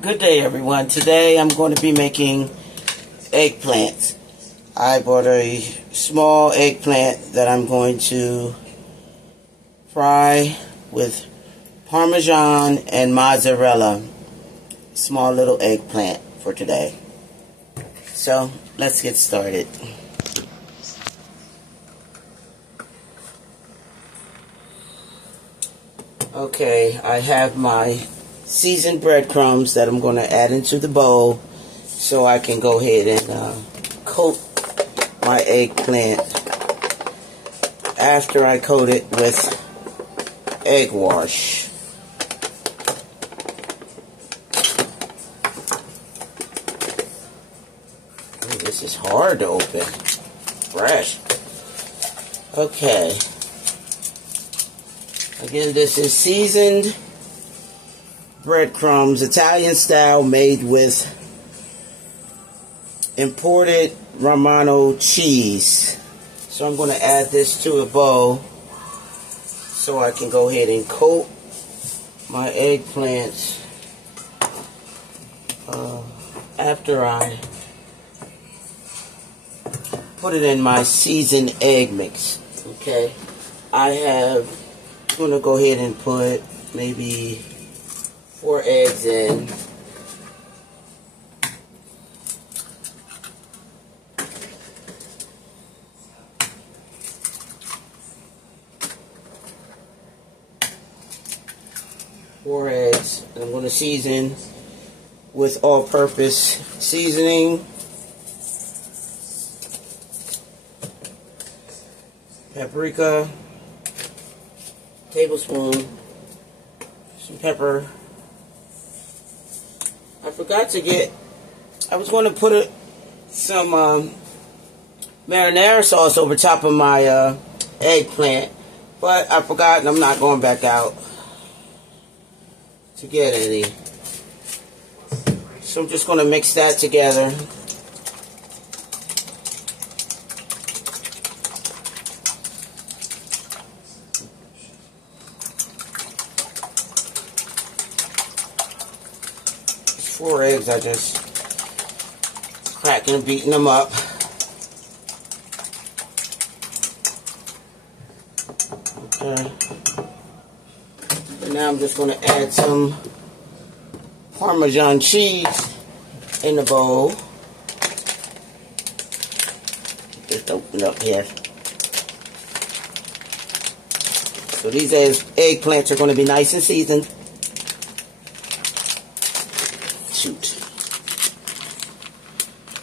Good day, everyone. Today I'm going to be making eggplants. I bought a small eggplant that I'm going to fry with Parmesan and mozzarella. Small little eggplant for today. So let's get started. Okay, I have my seasoned breadcrumbs that I'm going to add into the bowl so I can go ahead and coat my eggplant after I coat it with egg wash. Ooh, this is hard to open. Fresh. Okay. Again, this is seasoned breadcrumbs, Italian style, made with imported Romano cheese. So I'm going to add this to a bowl so I can go ahead and coat my eggplants after I put it in my seasoned egg mix. Okay, I'm going to go ahead and put maybe 4 eggs in. Four eggs. And I'm going to season with all-purpose seasoning. Paprika. Tablespoon. Some pepper. I was going to put some marinara sauce over top of my eggplant, but I forgot and I'm not going back out to get any. So I'm just going to mix that together. It's 4 eggs, I just cracking and beating them up. Okay. And now I'm just going to add some Parmesan cheese in the bowl. Just open up here. So these eggplants are going to be nice and seasoned. Shoot.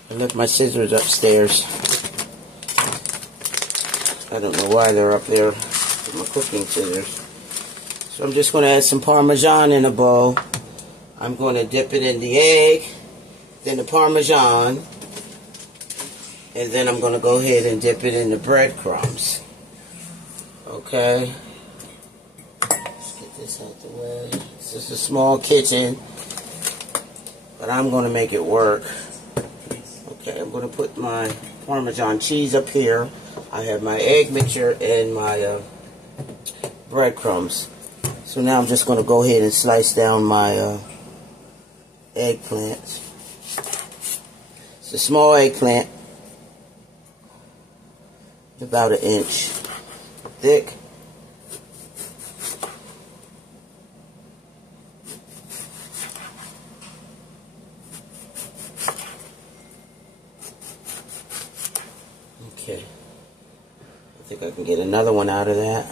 I left my scissors upstairs. I don't know why they're up there with my cooking scissors. So I'm just going to add some Parmesan in a bowl. I'm going to dip it in the egg, then the Parmesan, and then I'm going to go ahead and dip it in the breadcrumbs. Okay. Let's get this out the way. This is a small kitchen, but I'm going to make it work. Okay, I'm going to put my Parmesan cheese up here. I have my egg mixture and my breadcrumbs. So now I'm just going to go ahead and slice down my eggplants. It's a small eggplant, about 1 inch thick. Okay, I think I can get another one out of that.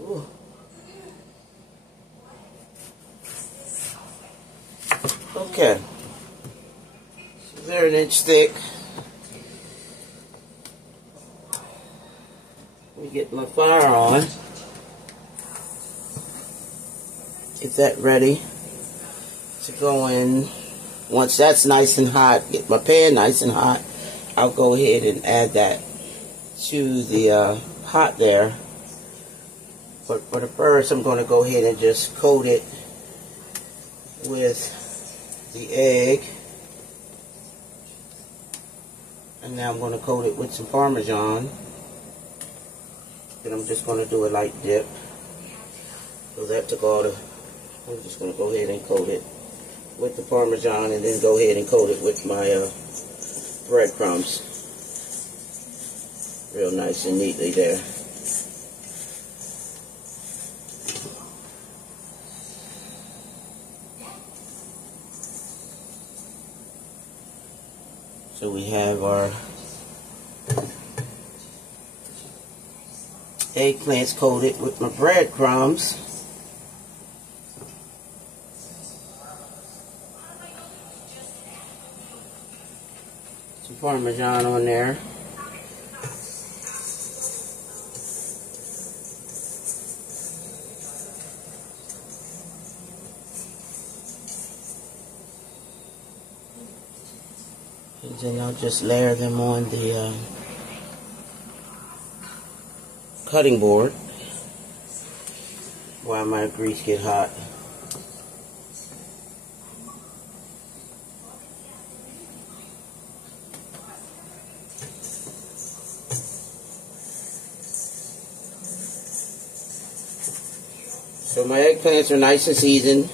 Ooh. Okay, so they're 1 inch thick. Let me get my fire on. Get that ready to go in. Once that's nice and hot, get my pan nice and hot, I'll go ahead and add that to the pot there. But for the first, I'm going to go ahead and just coat it with the egg. And now I'm going to coat it with some Parmesan. Then I'm just going to do a light dip. So that took all the I'm just going to go ahead and coat it with the Parmesan and then go ahead and coat it with my breadcrumbs. Real nice and neatly there. So we have our eggplants coated with my breadcrumbs. Some Parmesan on there. And then I'll just layer them on the cutting board while my grease get hot. So my eggplants are nice and seasoned.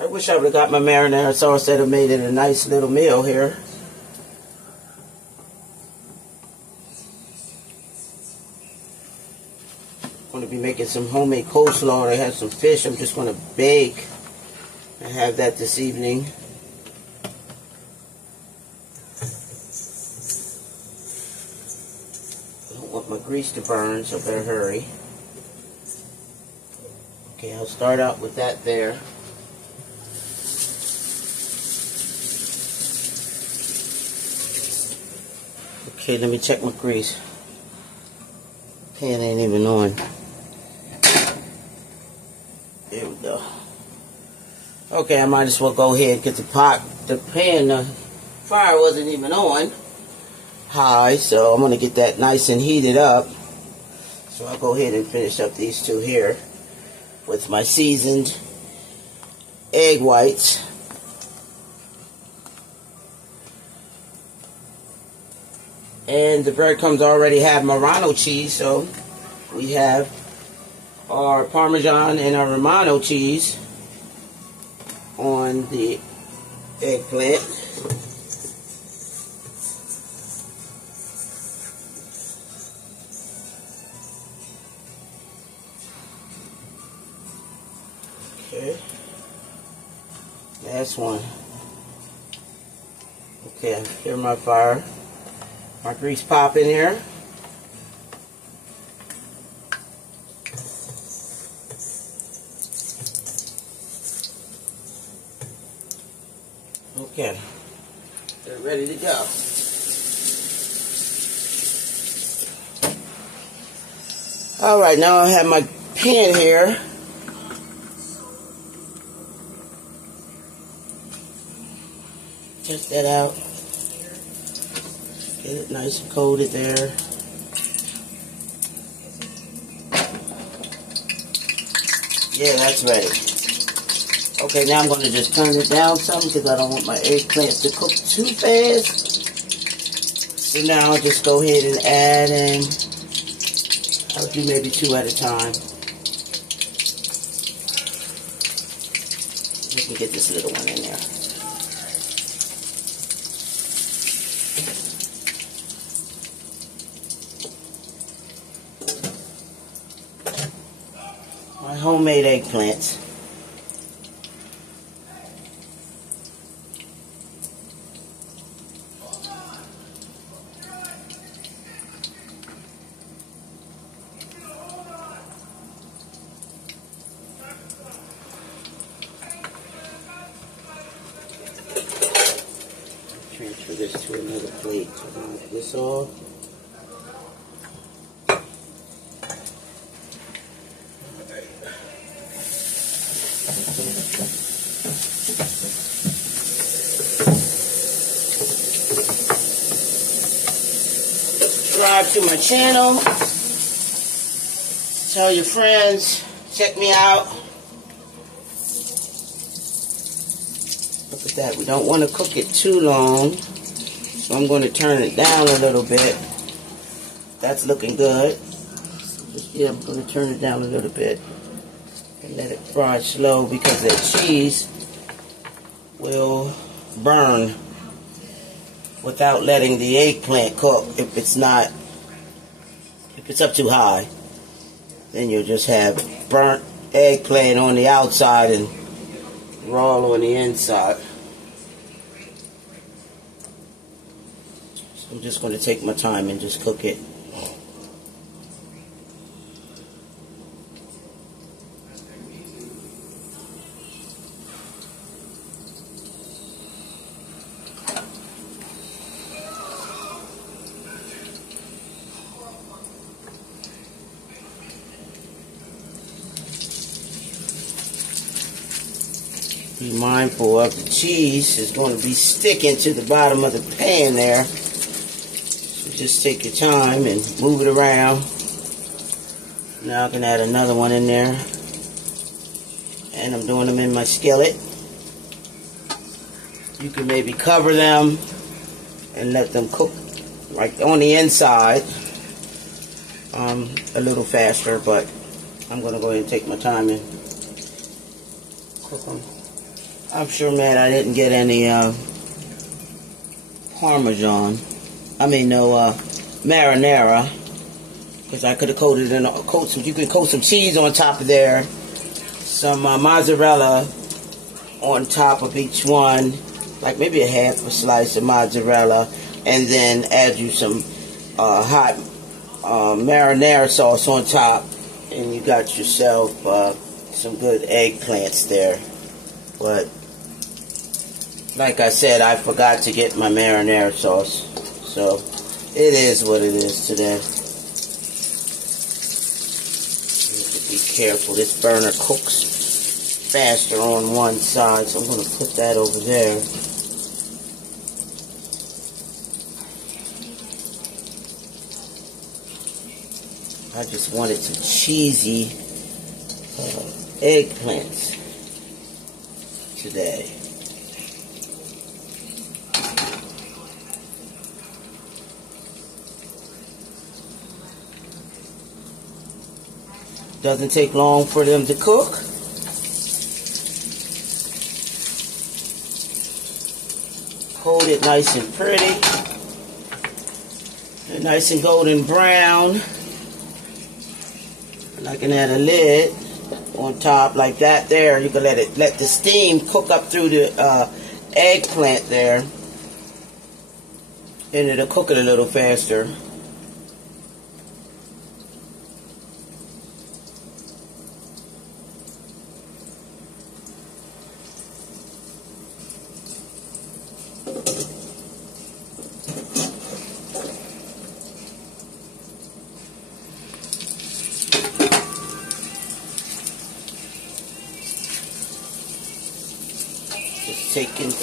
I wish I would have got my marinara sauce that have made it a nice little meal here. I'm going to be making some homemade coleslaw. I have some fish I'm just going to bake and have that this evening. I don't want my grease to burn, so better hurry. Okay, I'll start out with that there. Okay, let me check my grease. Pan ain't even on. There we go. Okay, I might as well go ahead and get the pot. The pan, the fire wasn't even on high, so I'm going to get that nice and heated up. So I'll go ahead and finish up these two here with my seasoned egg whites. And the breadcrumbs already have Romano cheese, so we have our Parmesan and our Romano cheese on the eggplant. Okay. Last one. Okay, I hear my fire. My grease pop in here. Okay, they're ready to go. All right, now I have my pan here. Check that out. Get it nice and coated there. Yeah, that's ready. Okay, now I'm going to just turn it down some because I don't want my eggplants to cook too fast. So now I'll just go ahead and add in. I'll do maybe 2 at a time. Let me get this little one in there. My homemade eggplants. Transfer this to another plate. So I'm going to get this off. Subscribe to my channel. Tell your friends. Check me out. Look at that. We don't want to cook it too long. So I'm going to turn it down a little bit. That's looking good. Yeah, I'm going to turn it down a little bit. And let it fry slow because that cheese will burn without letting the eggplant cook. If it's up too high, then you'll just have burnt eggplant on the outside and raw on the inside. So I'm just going to take my time and just cook it. Be mindful of the cheese is going to be sticking to the bottom of the pan there. So just take your time and move it around. Now I can add another one in there. And I'm doing them in my skillet. You can maybe cover them and let them cook like on the inside a little faster, but I'm going to go ahead and take my time and cook them. I'm sure, man, I didn't get any Parmesan. I mean, no marinara, because I could have coated in some. You could coat some cheese on top of there, some mozzarella on top of each one, like maybe a half a slice of mozzarella, and then add you some hot marinara sauce on top, and you got yourself some good eggplants there. But like I said, I forgot to get my marinara sauce, so it is what it is today. You have to be careful. This burner cooks faster on one side, so I'm going to put that over there. I just wanted some cheesy eggplants today. Doesn't take long for them to cook. Coat it nice and pretty. And nice and golden brown. And I can add a lid on top like that there. You can let the steam cook up through the eggplant there. And it'll cook it a little faster.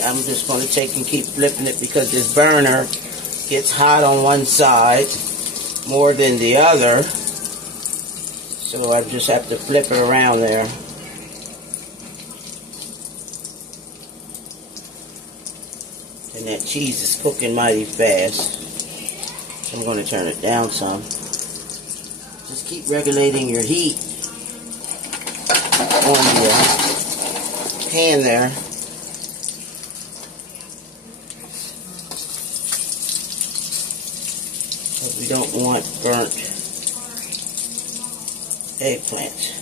I'm just going to take and keep flipping it because this burner gets hot on one side more than the other. So I just have to flip it around there. And that cheese is cooking mighty fast. So I'm going to turn it down some. Just keep regulating your heat on the pan there. We don't want burnt eggplant.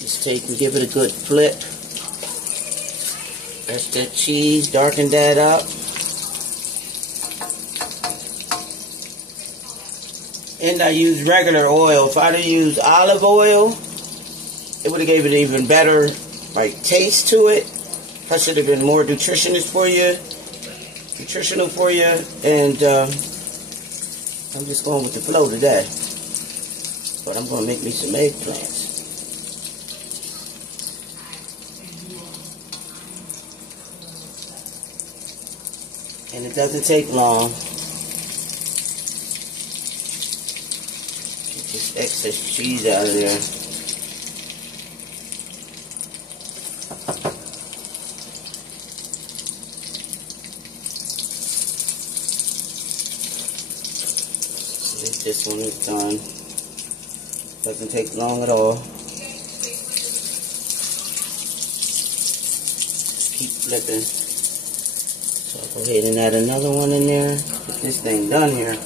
Just take and give it a good flip. That's that cheese, darken that up. And I use regular oil. If I'd have used olive oil, it would have gave it even better taste to it. Plus it would have been more nutritional for you. And I'm just going with the flow today. But I'm going to make me some eggplants. And it doesn't take long. this excess cheese out of there. This one is done. Doesn't take long at all. Keep flipping. So I'll go ahead and add another one in there. Get this thing done here.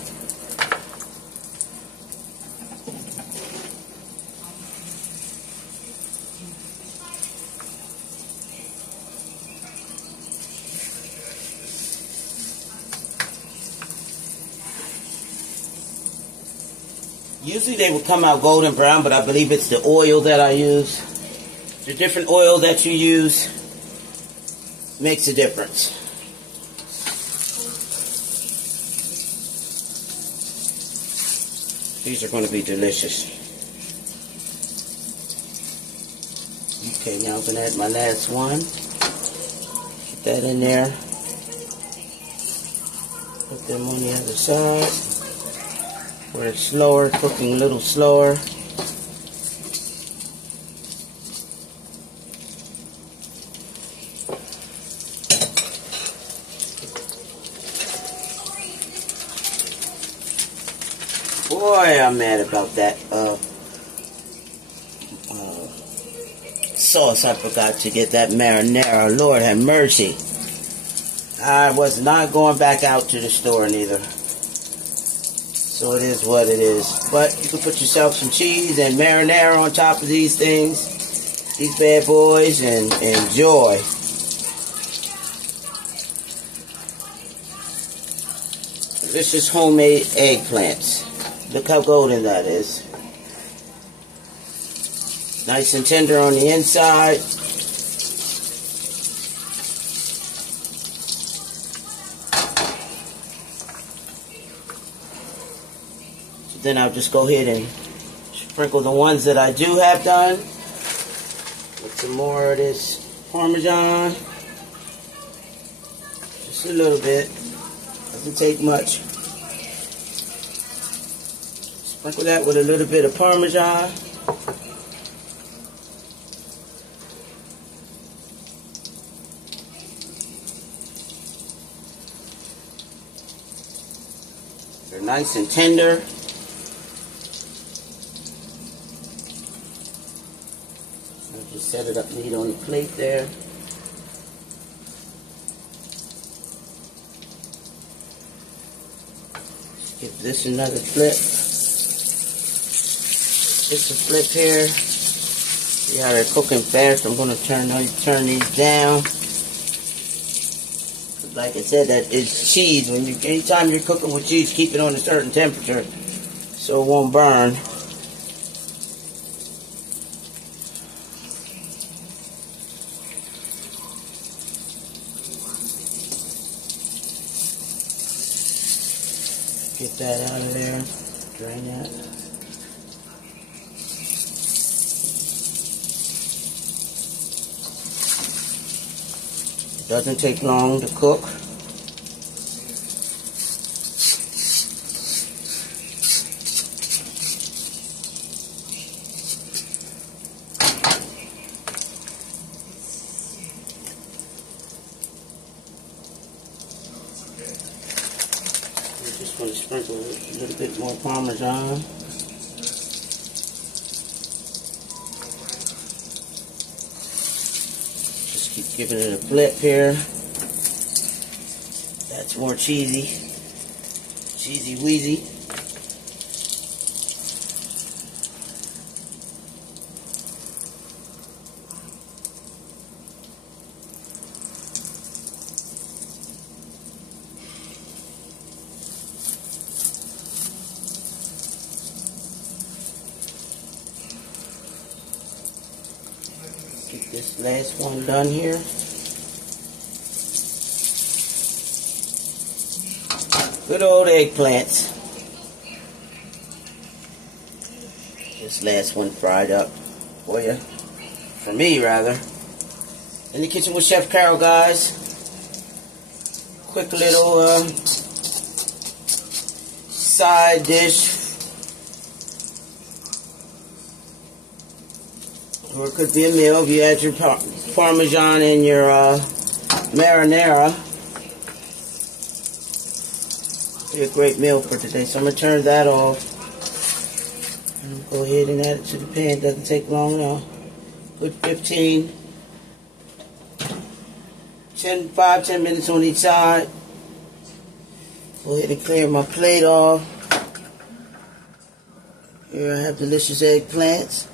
Usually they will come out golden brown, but I believe it's the oil that I use. The different oil that you use makes a difference. These are going to be delicious. Okay, now I'm going to add my last one. Put that in there. Put them on the other side. Where it's slower, cooking a little slower. Boy, I'm mad about that sauce. I forgot to get that marinara. Lord have mercy. I was not going back out to the store neither. So it is what it is. But you can put yourself some cheese and marinara on top of these things, these bad boys, and enjoy. This is homemade eggplants. Look how golden that is. Nice and tender on the inside. Then I'll just go ahead and sprinkle the ones that I do have done with some more of this Parmesan. Just a little bit. Doesn't take much. Sprinkle that with a little bit of Parmesan. They're nice and tender. Just set it up neat on the plate there. Just give this another flip. Just a flip here. See how they're cooking fast. I'm going to turn these down. Like I said, that is cheese. Anytime you're cooking with cheese, keep it on a certain temperature so it won't burn. Get that out of there. Drain that. It doesn't take long to cook. Just going to sprinkle a little bit more Parmesan. Just keep giving it a flip here. That's more cheesy. Cheesy wheezy. Get this last one done here. Good old eggplants. This last one fried up for you. For me, rather. In the kitchen with Chef Carol, guys. Quick little side dish Or it could be a meal if you add your Parmesan and your marinara. Be a great meal for today. So I'm going to turn that off. And go ahead and add it to the pan. It doesn't take long now. Put 5-10 minutes on each side. Go ahead and clear my plate off. Here I have delicious eggplants.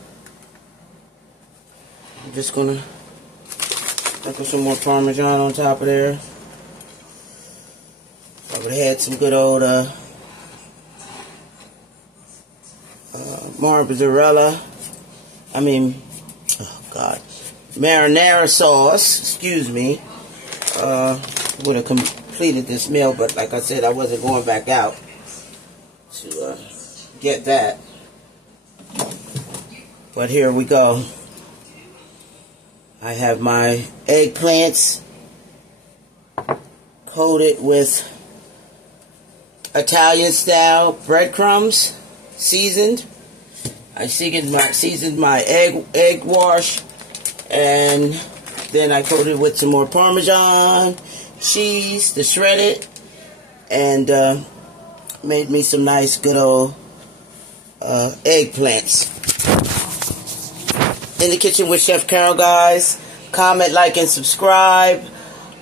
I'm just going to sprinkle some more Parmesan on top of there. I would have had some good old marinara sauce, excuse me. Would have completed this meal, but like I said, I wasn't going back out to get that. But here we go. I have my eggplants coated with Italian style breadcrumbs, seasoned. I seasoned my egg wash, and then I coated with some more Parmesan cheese, the shredded, and made me some nice good old eggplants. In the Kitchen with Chef Carol, guys. Comment, like, and subscribe.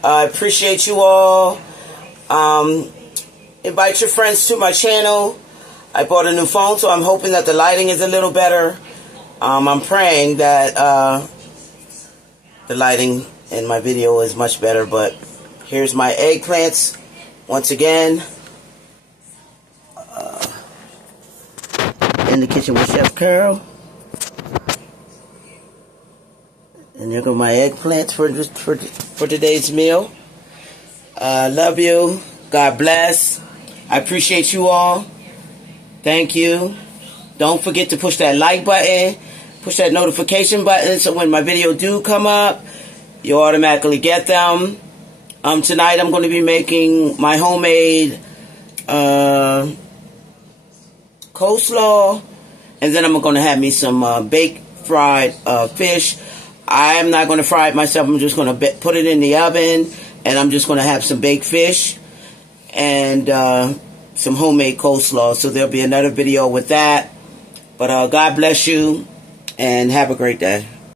I appreciate you all. Invite your friends to my channel. I bought a new phone, so I'm hoping that the lighting is a little better. I'm praying that the lighting in my video is much better, but here's my eggplants once again. In the Kitchen with Chef Carol. And there go my eggplants for today's meal. Love you. God bless. I appreciate you all. Thank you. Don't forget to push that like button. Push that notification button so when my video do come up, you automatically get them. Tonight I'm going to be making my homemade coleslaw. And then I'm going to have me some baked fried fish. I'm not going to fry it myself. I'm just going to put it in the oven, and I'm just going to have some baked fish and some homemade coleslaw. So there'll be another video with that. But God bless you, and have a great day.